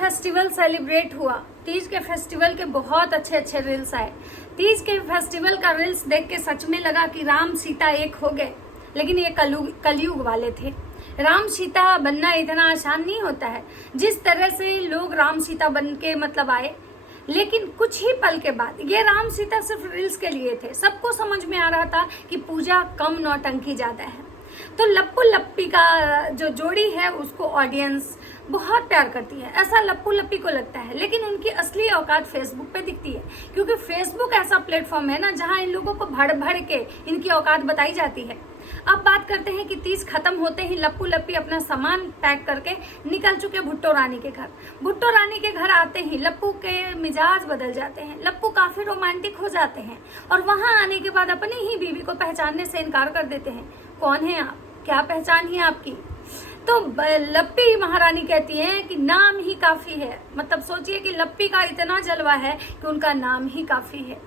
Festival celebrate हुआ। तीज के festival के बहुत अच्छे अच्छे रील्स आए। तीज के फेस्टिवल का रील्स देख के सच में लगा कि राम सीता एक हो गए, लेकिन ये कलयुग वाले थे। राम सीता बनना इतना आसान नहीं होता है। जिस तरह से लोग राम सीता बन के मतलब आए, लेकिन कुछ ही पल के बाद ये राम सीता सिर्फ रील्स के लिए थे। सबको समझ में आ रहा था कि पूजा कम नौटंकी ज्यादा है। तो लप्पू लप्पी का जो जोड़ी है उसको ऑडियंस बहुत प्यार करती है, ऐसा लप्पू लप्पी को लगता है। लेकिन उनकी असली औकात फेसबुक पे दिखती है, क्योंकि फेसबुक ऐसा प्लेटफॉर्म है ना जहां इन लोगों को भड़ भड़ के इनकी औकात बताई जाती है। अब बात करते हैं कि तीज खत्म होते ही लप्पू लप्पी अपना सामान पैक करके निकल चुके भुट्टो रानी के घर। भुट्टो रानी के घर आते ही लप्पू के मिजाज बदल जाते हैं। लप्पू काफी रोमांटिक हो जाते हैं और वहां आने के बाद अपनी ही बीवी को पहचानने से इनकार कर देते हैं। कौन है आप, क्या पहचान है आपकी? तो लप्पी महारानी कहती है कि नाम ही काफी है। मतलब सोचिए कि लप्पी का इतना जलवा है कि उनका नाम ही काफी है।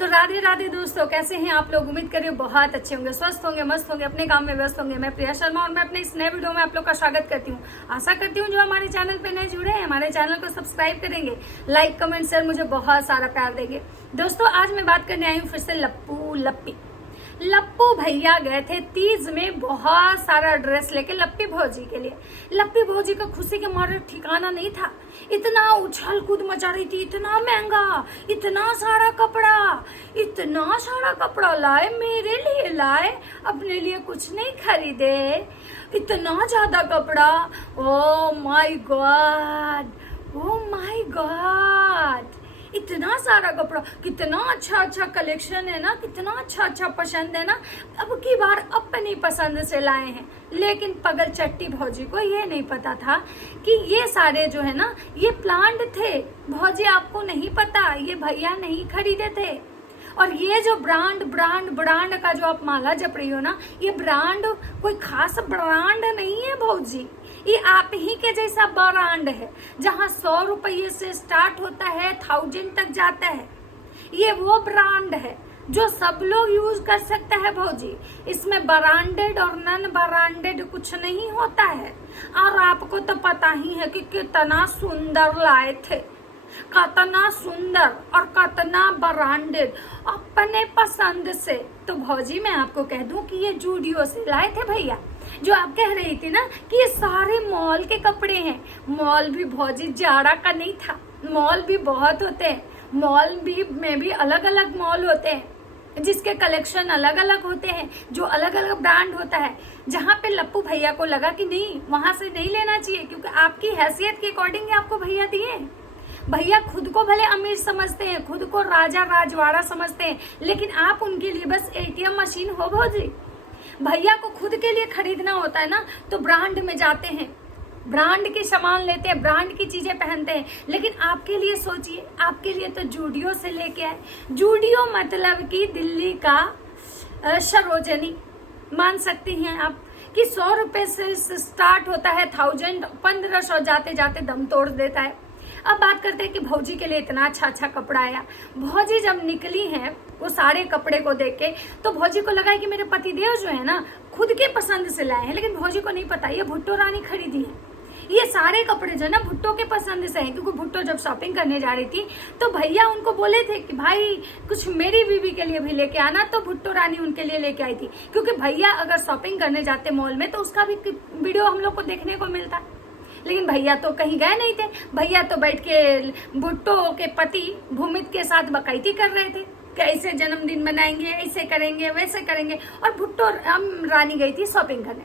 तो राधे राधे दोस्तों, कैसे हैं आप लोग? उम्मीद करिए बहुत अच्छे होंगे, स्वस्थ होंगे, मस्त होंगे, अपने काम में व्यस्त होंगे। मैं प्रिया शर्मा और मैं अपने इस नए वीडियो में आप लोग का स्वागत करती हूँ। आशा करती हूँ जो हमारे चैनल पे नए जुड़े हैं हमारे चैनल को सब्सक्राइब करेंगे, लाइक कमेंट शेयर मुझे बहुत सारा प्यार देंगे। दोस्तों आज मैं बात करने आई हूँ फिर से लप्पू लप्पी। लप्पू भैया गए थे तीज में बहुत सारा ड्रेस लेके लप्पी भौजी के लिए। लप्पी भौजी का खुशी के मारे ठिकाना नहीं था। इतना उछल कूद मचा रही थी, इतना महंगा, इतना सारा कपड़ा लाए, मेरे लिए लाए, अपने लिए कुछ नहीं खरीदे। इतना ज्यादा कपड़ा, ओ माय गॉड, इतना सारा कपड़ा, कितना अच्छा कलेक्शन है ना, कितना अच्छा पसंद है ना। अब की बार अपनी पसंद से लाए हैं। लेकिन पगल चट्टी भौजी को ये नहीं पता था कि ये सारे जो है ना ये प्लांट थे। भौजी आपको नहीं पता, ये भैया नहीं खरीदे थे। और ये जो ब्रांड का जो आप माला जप रही हो ना, ये ब्रांड कोई खास ब्रांड नहीं है भौजी, ये आप ही के जैसा ब्रांड है जहां 100 रुपये से स्टार्ट होता है, 1000 तक जाता है। ये वो ब्रांड है जो सब लोग यूज कर सकता है भौजी। इसमें ब्रांडेड और नॉन ब्रांडेड कुछ नहीं होता है। और आपको तो पता ही है कि कितना सुंदर लाए थे, कितना सुंदर और कितना ब्रांडेड अपने पसंद से। तो भौजी मैं आपको कह दूं कि ये जूडियो से लाए थे भैया। जो आप कह रही थी ना कि ये सारे मॉल के कपड़े हैं, मॉल भी भौजी जाड़ा का नहीं था। मॉल भी बहुत होते हैं, मॉल भी में भी अलग अलग मॉल होते हैं जिसके कलेक्शन अलग अलग होते हैं, जो अलग अलग ब्रांड होता है। जहाँ पे लप्पू भैया को लगा कि नहीं वहां से नहीं लेना चाहिए, क्योंकि आपकी हैसियत के अकॉर्डिंग आपको भैया दिए। भैया खुद को भले अमीर समझते हैं, खुद को राजा राजवाड़ा समझते हैं, लेकिन आप उनके लिए बस एटीएम मशीन हो भौजी। भैया को खुद के लिए खरीदना होता है ना तो ब्रांड में जाते हैं, ब्रांड के सामान लेते हैं, ब्रांड की चीजें पहनते हैं। लेकिन आपके लिए सोचिए, आपके लिए तो जूडियो से लेके आए। जूडियो मतलब कि दिल्ली का सरोजनी मान सकती हैं आप, कि 100 रुपए से स्टार्ट होता है, 1000 1500 जाते जाते दम तोड़ देता है। अब बात करते हैं कि भौजी के लिए इतना अच्छा कपड़ा आया। भौजी जब निकली हैं वो सारे कपड़े को देख के, तो भौजी को लगा कि मेरे पतिदेव जो है ना खुद के पसंद से लाए हैं। लेकिन भौजी को नहीं पता ये भुट्टो रानी खरीदी है। ये सारे कपड़े जो है ना भुट्टो के पसंद से हैं, क्योंकि भुट्टो जब शॉपिंग करने जा रही थी तो भैया उनको बोले थे कि भाई कुछ मेरी बीवी के लिए भी लेके आना। तो भुट्टो रानी उनके लिए लेके आई थी, क्योंकि भैया अगर शॉपिंग करने जाते मॉल में तो उसका भी वीडियो हम लोग को देखने को मिलता। लेकिन भैया तो कहीं गए नहीं थे। भैया तो बैठ के भुट्टो के पति भूमित के साथ बकैती कर रहे थे, कैसे जन्मदिन मनाएंगे, ऐसे करेंगे वैसे करेंगे। और भुट्टो रानी गई थी शॉपिंग करने।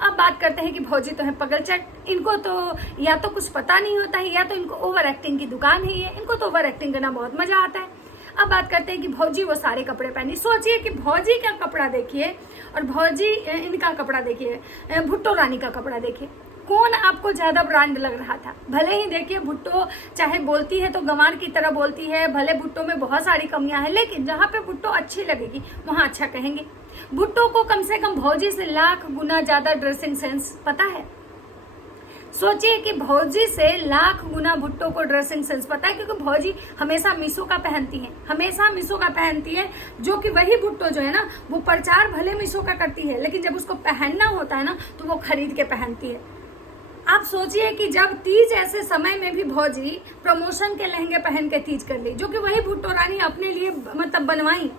अब बात करते हैं कि भौजी तो है पगलचट, इनको तो या तो कुछ पता नहीं होता है या तो इनको ओवर एक्टिंग की दुकान है। इनको तो ओवर एक्टिंग करना बहुत मजा आता है। अब बात करते हैं कि भौजी वो सारे कपड़े पहनी। सोचिए कि भौजी का कपड़ा देखिए और भौजी इनका कपड़ा देखिए, भुट्टो रानी का कपड़ा देखिए, कौन आपको ज्यादा ब्रांड लग रहा था? भले ही देखिए भुट्टो चाहे बोलती है तो गंवार की तरह बोलती है, भले भुट्टो में बहुत सारी कमियां हैं, लेकिन जहाँ पे भुट्टो अच्छी लगेगी वहां अच्छा कहेंगे। भुट्टो को कम से कम भौजी से लाख गुना ज्यादा ड्रेसिंग सेंस पता है। सोचिए कि भौजी से लाख गुना भुट्टो को ड्रेसिंग सेंस पता है, क्योंकि भौजी हमेशा मीशो का पहनती है, हमेशा मीशो का पहनती है। जो कि वही भुट्टो जो है ना वो प्रचार भले मीशो का करती है, लेकिन जब उसको पहनना होता है ना तो वो खरीद के पहनती है। आप सोचिए कि जब तीज ऐसे समय में भी भौजी प्रमोशन के लहंगे पहन के तीज कर ली, जो कि वही भुट्टो रानी अपने लिए मतलब बनवाई।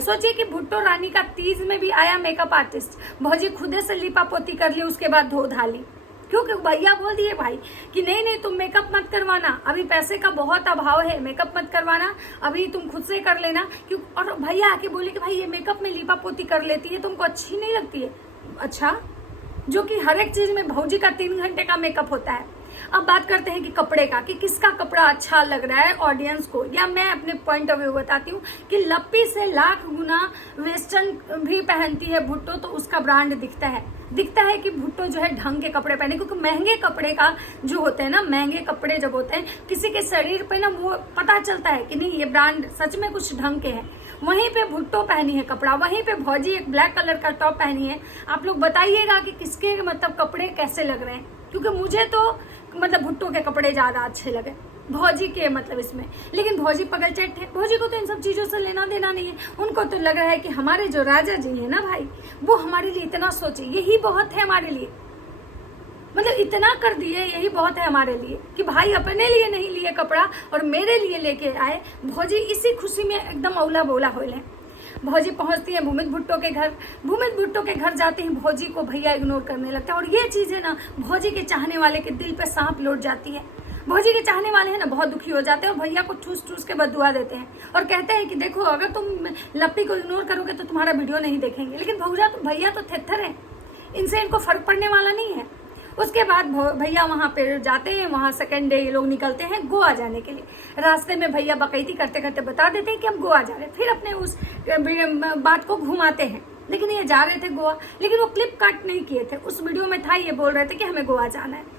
सोचिए कि भुट्टो रानी का तीज में भी आया मेकअप आर्टिस्ट, भौजी खुदे से लिपा पोती कर ली, उसके बाद धो धाली, क्योंकि भैया बोल दिए भाई कि नहीं तुम मेकअप मत करवाना, अभी पैसे का बहुत अभाव है, मेकअप मत करवाना, अभी तुम खुद से कर लेना। क्यों? और भैया आके बोले कि भाई ये मेकअप में लिपा पोती कर लेती है, तुमको अच्छी नहीं लगती है? अच्छा, जो कि हर एक चीज में भौजी का 3 घंटे का मेकअप होता है। अब बात करते हैं कि कपड़े का, कि किसका कपड़ा अच्छा लग रहा है ऑडियंस को, या मैं अपने पॉइंट ऑफ व्यू बताती हूँ कि लप्पी से लाख गुना वेस्टर्न भी पहनती है भुट्टो, तो उसका ब्रांड दिखता है कि भुट्टो जो है ढंग के कपड़े पहने, क्योंकि महंगे कपड़े का जो होते हैं ना, महंगे कपड़े जब होते हैं किसी के शरीर पे ना, वो पता चलता है कि नहीं ये ब्रांड सच में कुछ ढंग के हैं। वहीं पे भुट्टो पहनी है कपड़ा, वहीं पे भौजी एक ब्लैक कलर का टॉप पहनी है। आप लोग बताइएगा कि किसके मतलब कपड़े कैसे लग रहे हैं, क्योंकि मुझे तो मतलब भुट्टो के कपड़े ज्यादा अच्छे लगे भौजी के मतलब इसमें। लेकिन भौजी पगलचट है, भौजी को तो इन सब चीजों से लेना देना नहीं है। उनको तो लग रहा है कि हमारे जो राजा जी है ना भाई, वो हमारे लिए इतना सोचे, यही बहुत है हमारे लिए, मतलब इतना कर दिए, यही बहुत है हमारे लिए कि भाई अपने लिए नहीं लिए कपड़ा और मेरे लिए लेके आए। भौजी इसी खुशी में एकदम औला बोला होले। भौजी पहुंचती है भूमित भुट्टो के घर, भूमित भुट्टो के घर जाते ही भौजी को भैया इग्नोर करने लगता है। और ये चीज है ना, भौजी के चाहने वाले के दिल पे सांप लौट जाती है। भौजी के चाहने वाले हैं ना बहुत दुखी हो जाते हैं और भैया को ठूस ठूस के बददुआ देते हैं और कहते हैं कि देखो अगर तुम लप्पी को इग्नोर करोगे तो तुम्हारा वीडियो नहीं देखेंगे। लेकिन भैया तो थेथर है, इनसे इनको फर्क पड़ने वाला नहीं है। उसके बाद भैया वहां पे जाते हैं, वहां सेकेंड डे ये लोग निकलते हैं गोवा जाने के लिए। रास्ते में भैया बकैती करते करते बता देते हैं कि हम गोवा जा रहे हैं, फिर अपने उस बात को घुमाते हैं। लेकिन ये जा रहे थे गोवा, लेकिन वो क्लिप कट नहीं किए थे, उस वीडियो में था ये बोल रहे थे कि हमें गोवा जाना है।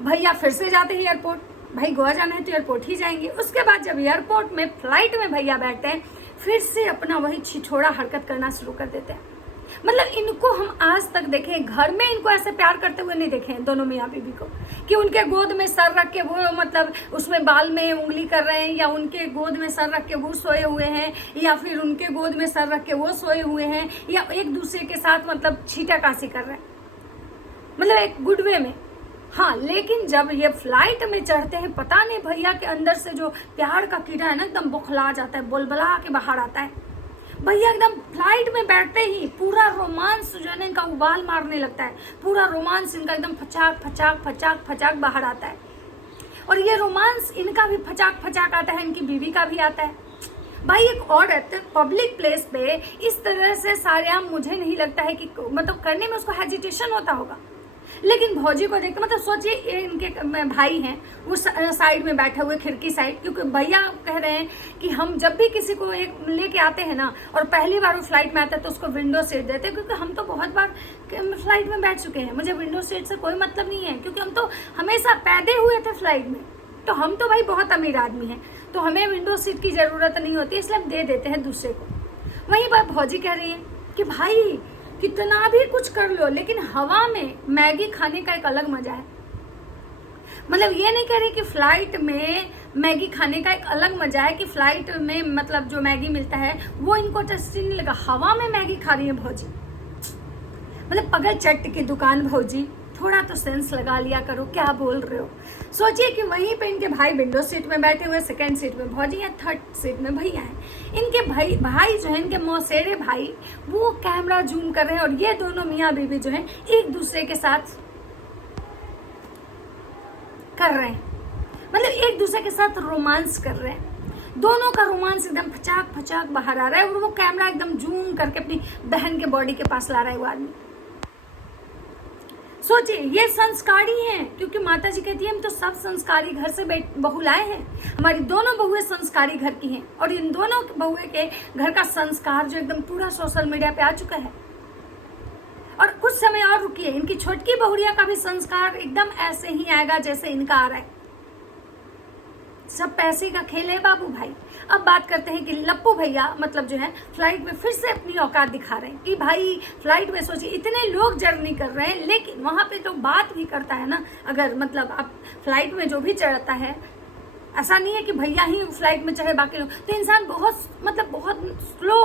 भैया फिर से जाते हैं एयरपोर्ट, भाई गोवा जाना है तो एयरपोर्ट ही जाएंगे। उसके बाद जब एयरपोर्ट में फ्लाइट में भैया बैठते हैं, फिर से अपना वही छिछोड़ा हरकत करना शुरू कर देते हैं। मतलब इनको हम आज तक देखे, घर में इनको ऐसे प्यार करते हुए नहीं देखे हैं दोनों मियाँ बीबी को, कि उनके गोद में सर रख के वो मतलब उसमें बाल में उंगली कर रहे हैं, या उनके गोद में सर रख के वो सोए हुए हैं, या फिर उनके गोद में सर रख के वो सोए हुए हैं, या एक दूसरे के साथ मतलब छींटाकाशी कर रहे हैं, मतलब एक गुड वे में। हाँ, लेकिन जब ये फ्लाइट में चढ़ते हैं, पता नहीं भैया के अंदर से जो प्यार का कीड़ा है ना, एकदम बुखला जाता है, बुलबुला के बाहर आता है। भैया एकदम फ्लाइट में बैठते ही पूरा रोमांस जो है ना इनका उबाल मारने लगता है, पूरा रोमांस इनका एकदम फचाक फचाक फचाक फचाक बाहर आता है। और ये रोमांस इनका भी फचाक फचाक आता है, इनकी बीवी का भी आता है। भाई एक औरत पब्लिक प्लेस पे इस तरह से सारेआम, मुझे नहीं लगता है कि मतलब करने में उसको हेजिटेशन होता होगा। लेकिन भौजी को देखते मतलब सोचिए ये इनके भाई हैं, वो साइड में बैठे हुए खिड़की साइड, क्योंकि भैया कह रहे हैं कि हम जब भी किसी को एक लेके आते हैं ना और पहली बार वो फ्लाइट में आता है तो उसको विंडो सीट देते हैं, क्योंकि हम तो बहुत बार फ्लाइट में बैठ चुके हैं, मुझे विंडो सीट से कोई मतलब नहीं है, क्योंकि हम तो हमेशा पैदे हुए थे फ्लाइट में, तो हम तो भाई बहुत अमीर आदमी हैं, तो हमें विंडो सीट की जरूरत नहीं होती, इसलिए हम दे देते हैं दूसरे को। वहीं बात भौजी कह रही है कि भाई कितना भी कुछ कर लो, लेकिन हवा में मैगी खाने का एक अलग मजा है। मतलब ये नहीं कह रही कि फ्लाइट में मैगी खाने का एक अलग मजा है, कि फ्लाइट में मतलब जो मैगी मिलता है वो इनको टेस्टी नहीं लगा, हवा में मैगी खा रही है भौजी। मतलब पगल चट की दुकान भौजी, थोड़ा तो सेंस लगा लिया करो, क्या बोल रहे हो। सोचिए कि वहीं पे इनके भाई विंडो सीट में बैठे हुए, सेकंड सीट में भौजी है, थर्ड सीट में भैया है। इनके भाई जो है, इनके मौसेरे भाई, वो कैमरा जूम कर रहे हैं और ये दोनों मियाँ बीवी जो है एक दूसरे के साथ कर रहे हैं, मतलब एक दूसरे के साथ रोमांस कर रहे हैं। दोनों का रोमांस एकदम फचाक फचाक बाहर आ रहा है और वो कैमरा एकदम जूम करके अपनी बहन के बॉडी के पास ला रहा है वो आदमी। सोचिए ये संस्कारी हैं, क्योंकि माता जी कहती है हम तो सब संस्कारी घर से बहू लाए हैं, हमारी दोनों बहुएं संस्कारी घर की हैं, और इन दोनों बहुएं के घर का संस्कार जो एकदम पूरा सोशल मीडिया पे आ चुका है। और कुछ समय और रुकिए, इनकी छोटकी बहुरिया का भी संस्कार एकदम ऐसे ही आएगा जैसे इनका आ रहा है। सब पैसे का खेल है बाबू भाई। अब बात करते हैं कि लप्पू भैया मतलब जो है फ्लाइट में फिर से अपनी औकात दिखा रहे हैं कि भाई फ्लाइट में सोचिए इतने लोग जर्नी कर रहे हैं, लेकिन वहां पे तो बात भी करता है ना, अगर मतलब आप फ्लाइट में जो भी चढ़ता है ऐसा नहीं है कि भैया ही फ्लाइट में चढ़े बाकी लोग, तो इंसान बहुत स्लो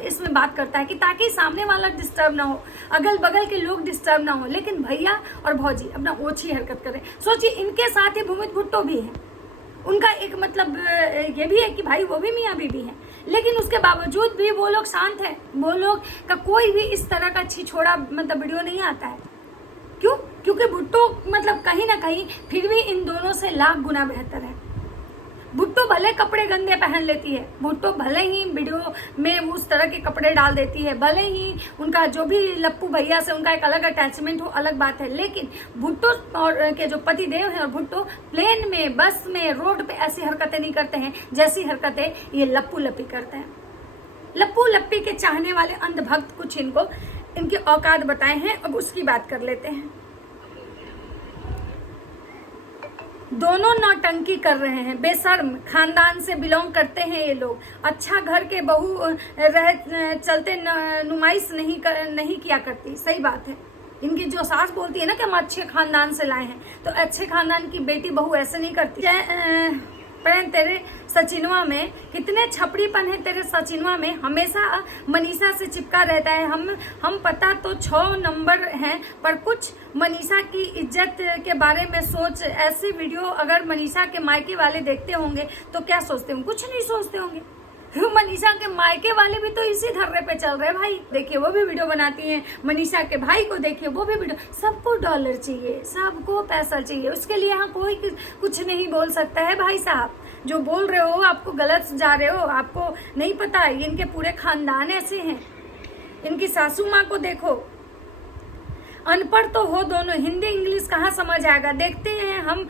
इसमें बात करता है कि ताकि सामने वाला डिस्टर्ब ना हो, अगल बगल के लोग डिस्टर्ब ना हो। लेकिन भैया और भौजी अपना ओछी हरकत करें। सोचिए इनके साथ ही भूमित भुट्टो भी है, उनका एक ये भी है कि भाई वो भी मियाँ बीबी है, लेकिन उसके बावजूद भी वो लोग शांत है। वो लोग का कोई भी इस तरह का छिछोड़ा वीडियो नहीं आता है। क्यों? क्योंकि भुट्टो कहीं ना कहीं फिर भी इन दोनों से लाख गुना बेहतर है। भुट्टो भले कपड़े गंदे पहन लेती है, भुट्टो भले ही वीडियो में उस तरह के कपड़े डाल देती है, भले ही उनका जो भी लप्पू भैया से उनका एक अलग अटैचमेंट हो, अलग बात है, लेकिन भुट्टो और के जो पति देव है और भुट्टो प्लेन में, बस में, रोड पे ऐसी हरकतें नहीं करते हैं जैसी हरकतें ये लप्पू लप्पी करते हैं। लप्पू लप्पी के चाहने वाले अंधभक्त कुछ इनको इनकी औकात बताए हैं, अब उसकी बात कर लेते हैं। दोनों नौटंकी कर रहे हैं, बेशर्म खानदान से बिलोंग करते हैं ये लोग। अच्छा घर के बहू रह चलते नुमाइश नहीं किया करती। सही बात है, इनकी जो सास बोलती है ना कि हम अच्छे खानदान से लाए हैं, तो अच्छे खानदान की बेटी बहू ऐसे नहीं करती। प्रेम तेरे सचिनवा में कितने छपड़ीपन है, तेरे सचिनवा में हमेशा मनीषा से चिपका रहता है। हम पता तो 6 नंबर हैं, पर कुछ मनीषा की इज्जत के बारे में सोच। ऐसी वीडियो अगर मनीषा के मायके वाले देखते होंगे तो क्या सोचते होंगे? कुछ नहीं सोचते होंगे। मनीषा के मायके वाले भी तो इसी धर्रे पे चल रहे भाई। देखिए वो भी वीडियो बनाती हैं, मनीषा के भाई को देखिए वो भी वीडियो। सबको डॉलर चाहिए, सबको पैसा चाहिए, उसके लिए यहाँ कोई कुछ नहीं बोल सकता है। भाई साहब जो बोल रहे हो आपको गलत जा रहे हो, आपको नहीं पता इनके पूरे खानदान ऐसे हैं। इनकी सासू माँ को देखो, अनपढ़ तो हो दोनों, हिंदी इंग्लिश कहाँ समझ आएगा। देखते हैं हम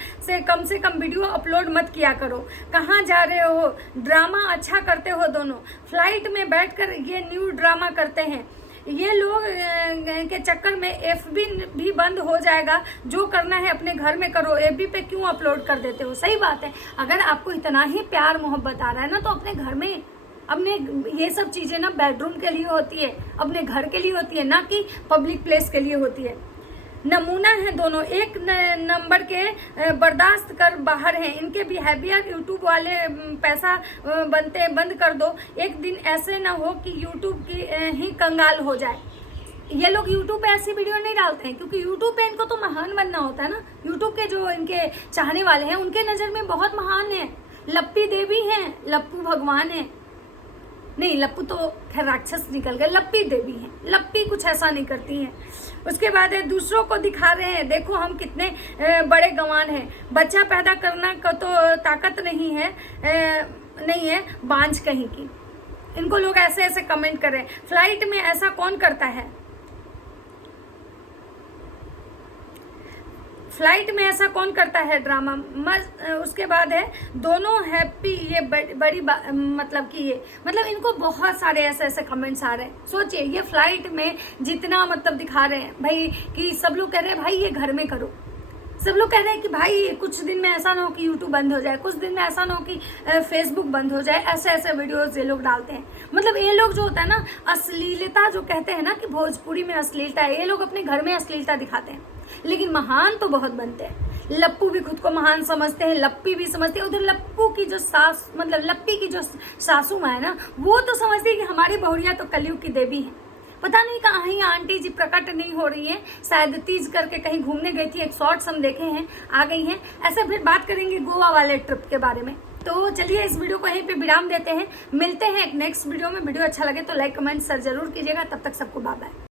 से कम वीडियो अपलोड मत किया करो। कहाँ जा रहे हो? ड्रामा अच्छा करते हो दोनों, फ्लाइट में बैठकर ये न्यू ड्रामा करते हैं। ये लोग के चक्कर में एफबी भी बंद हो जाएगा। जो करना है अपने घर में करो, एफबी पे क्यों अपलोड कर देते हो? सही बात है, अगर आपको इतना ही प्यार मोहब्बत आ रहा है ना तो अपने घर में, अपने ये सब चीजें ना बेडरूम के लिए होती है, अपने घर के लिए होती है, ना कि पब्लिक प्लेस के लिए होती है। नमूना है दोनों, एक नंबर के बर्दाश्त कर बाहर हैं। इनके बिहेवियर यूट्यूब वाले पैसा बनते बंद कर दो। एक दिन ऐसे ना हो कि यूट्यूब की ही कंगाल हो जाए। ये लोग यूट्यूब पे ऐसी वीडियो नहीं डालते हैं क्योंकि यूट्यूब पे इनको तो महान बनना होता है ना। यूट्यूब के जो इनके चाहने वाले हैं उनके नजर में बहुत महान है। लप्पी देवी हैं, लप्पू भगवान है। नहीं, लप्पू तो खैर राक्षस निकल गए, लप्पी देवी हैं। लप्पी कुछ ऐसा नहीं करती हैं। उसके बाद है दूसरों को दिखा रहे हैं, देखो हम कितने बड़े गंवार हैं। बच्चा पैदा करना का तो ताकत नहीं है बांझ कहीं की। इनको लोग ऐसे ऐसे कमेंट कर रहे हैं। फ्लाइट में ऐसा कौन करता है? फ्लाइट में ऐसा कौन करता है ड्रामा? उसके बाद है दोनों हैप्पी। ये बड़ी इनको बहुत सारे ऐसे ऐसे कमेंट्स आ रहे हैं। सोचिए ये फ्लाइट में जितना दिखा रहे हैं भाई, कि सब लोग कह रहे हैं भाई ये घर में करो। सब लोग कह रहे हैं कि भाई कुछ दिन में ऐसा ना हो कि यूट्यूब बंद हो जाए, कुछ दिन में ऐसा ना हो कि फेसबुक बंद हो जाए। ऐसे ऐसे वीडियोस ये लोग डालते हैं। ये लोग जो होता है ना, अश्लीलता जो कहते हैं ना कि भोजपुरी में अश्लीलता है, ये लोग अपने घर में अश्लीलता दिखाते हैं। लेकिन महान तो बहुत बनते हैं। लप्पू भी खुद को महान समझते हैं, लप्पी भी समझते हैं। उधर लप्पू की जो सास लप्पी की जो सासू माँ है ना, वो तो समझती है कि हमारी बहुरिया तो कलयुग की देवी है। पता नहीं कहाँ ही आंटी जी प्रकट नहीं हो रही है, शायद तीज करके कहीं घूमने गई थी। एक शॉर्ट्स हम देखे हैं, आ गई हैं। ऐसे फिर बात करेंगे गोवा वाले ट्रिप के बारे में। तो चलिए इस वीडियो को यहीं पे विराम देते हैं, मिलते हैं एक नेक्स्ट वीडियो में। वीडियो अच्छा लगे तो लाइक कमेंट जरूर कीजिएगा। तब तक सबको बाय बाय।